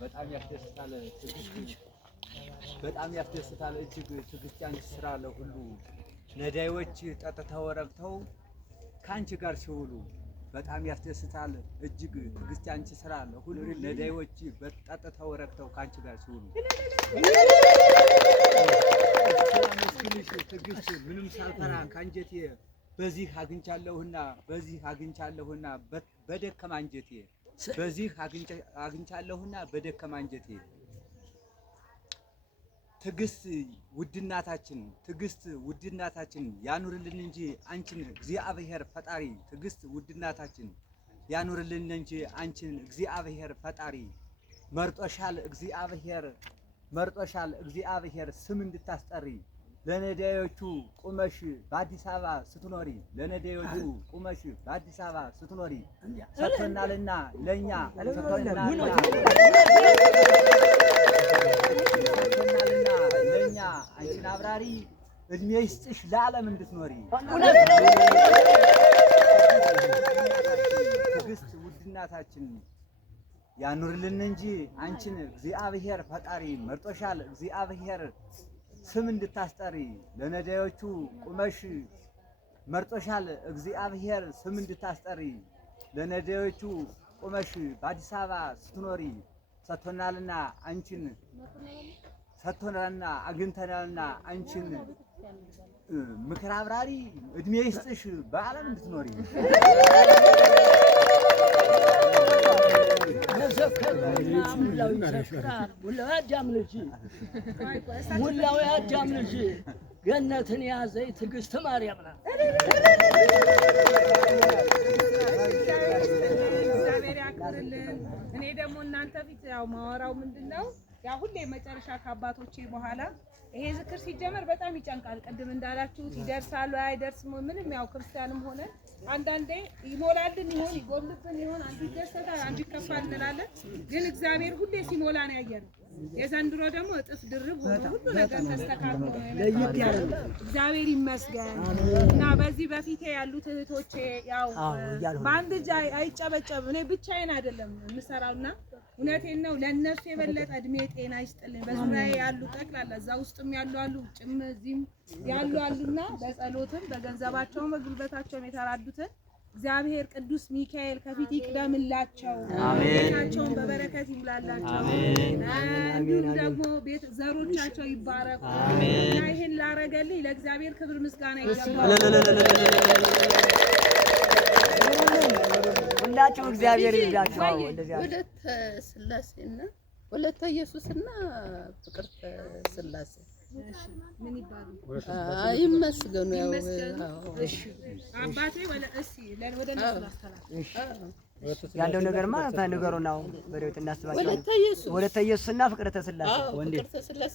በጣም ያስደስታል። በጣም ያስደስታል እጅግ ትዕግስት ያንቺ ስራ ለሁሉ ነዳዮች ጠጥተው ረክተው ካንቺ ጋር ሲውሉ በጣም ያስደስታል እጅግ ትዕግስት ያንቺ ስራ ለሁሉ ነዳዮች ጠጥተው ረክተው ካንቺ ጋር ሲውሉ ትዕግስት ምንም ሳልፈራ ካንጀቴ በዚህ አግኝቻለሁና በደከማ አንጀቴ በዚህ አግኝቻለሁና በደከማ አንጀቴ ትዕግስት ውድናታችን ያኑርልን እንጂ አንቺን እግዚአብሔር ፈጣሪ ትዕግስት ውድናታችን ያኑርልን እንጂ አንቺን እግዚአብሔር ፈጣሪ መርጦሻል እግዚአብሔር ስም እንድታስጠሪ ለነዳዮቹ ቁመሽ በአዲስ አበባ ስትኖሪ ሰጥቶናልና ለኛ አንቺን አብራሪ እድሜ ይስጥሽ ለዓለም እንድትኖሪ ትዕግስት ውድናታችን ያኑርልን እንጂ አንቺን እግዚአብሔር ፈጣሪ መርጦሻል እግዚአብሔር ስም እንድታስጠሪ ለነዳዮቹ ቁመሽ መርጦሻል እግዚአብሔር ስም እንድታስጠሪ ለነዳዮቹ ቁመሽ በአዲስ አበባ ስትኖሪ ሰጥቶናልና አግኝተናልና አንቺን ምክር አብራሪ እድሜ ይስጥሽ በዓለም እንድትኖሪ ሙላው ያዳም ልጅ ገነትን ያዘይ ትዕግስት ማርያም ናት። እግዚአብሔር ያክብርልን። እኔ ደግሞ እናንተ ፊት ያው ማወራው ምንድነው ያው ሁሌ መጨረሻ ከአባቶቼ በኋላ ይሄ ዝክር ሲጀመር በጣም ይጨንቃል። ቅድም እንዳላችሁት ይደርሳሉ አይደርስም ምንም ያው ክርስቲያንም ሆነ አንዳንዴ ይሞላልን ይሆን ይጎልብን ይሆን አንዱ ይደሰታል አንዱ ይከፋል እንላለን። ግን እግዚአብሔር ሁሌ ሲሞላ ነው ያየነው። የዘንድሮ ደግሞ እጥፍ ድርብ ሆኖ ሁሉ ነገር ተስተካክሎ ነው እግዚአብሔር ይመስገን። እና በዚህ በፊቴ ያሉት እህቶቼ ያው በአንድ እጅ አይጨበጨብም። እኔ ብቻዬን አይደለም የምሰራውና እውነቴን ነው ለነሱ የበለጠ እድሜ ጤና ይስጥልኝ። በዙሪያዬ ያሉ ጠቅላላ እዛ ውስጥም ያሉ አሉ ጭም እዚህም ያሉ አሉና በጸሎትም በገንዘባቸውም በጉልበታቸውም የተራዱትን እግዚአብሔር ቅዱስ ሚካኤል ከፊት ይቅደምላቸው፣ ቤታቸውን በበረከት ይሙላላቸው፣ እንዲሁም ደግሞ ቤት ዘሮቻቸው ይባረኩ። እና ይሄን ላረገልኝ ለእግዚአብሔር ክብር ምስጋና ይገባል። ሁላችሁ እግዚአብሔር ይርዳችሁ። ወለተ ስላሴና ወለተ ኢየሱስና ፍቅርተ ስላሴ ምን ይባሉ? ይመስገኑ ያው እሺ አባቴ ወደ እነሱ ላስተላልፍ ያለው ነገርማ ተነገሩ ነው። በሬት እናስባቸው ወለተ ኢየሱስና ፍቅርተ ስላሴ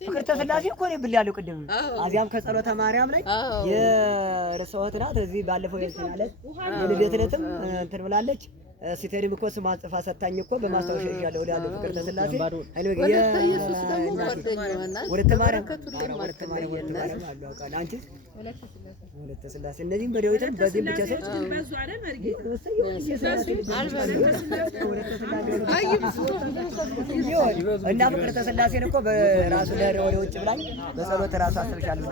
ፍቅርተ ስላሴ እኮ ነው ብል ያለው ቅድም አዚያም ከጸሎተ ማርያም ላይ የርሰውት ናት። እዚህ ባለፈው የልተናለት የልደት ዕለትም እንትን ብላለች። ሲተሪም እኮ ስሟን ጽፋ ሰጣኝ እኮ በማስታወሻ ይያለው ያለው ፍቅርተ ስላሴ ወለተ ኢየሱስ ደግሞ ወለተ ማርያም አሉ አውቃለሁ። አንቺ ወለተ ስላሴ እነዚህም በሬትም በዚህ ብቻ ሰጥ በዙ አይደል መርጌታ እና ፍቅርተ ስላሴን እኮ በራሱ ለወደ ውጭ ብላኝ በጸሎት ራሱ አስብሻለሁ።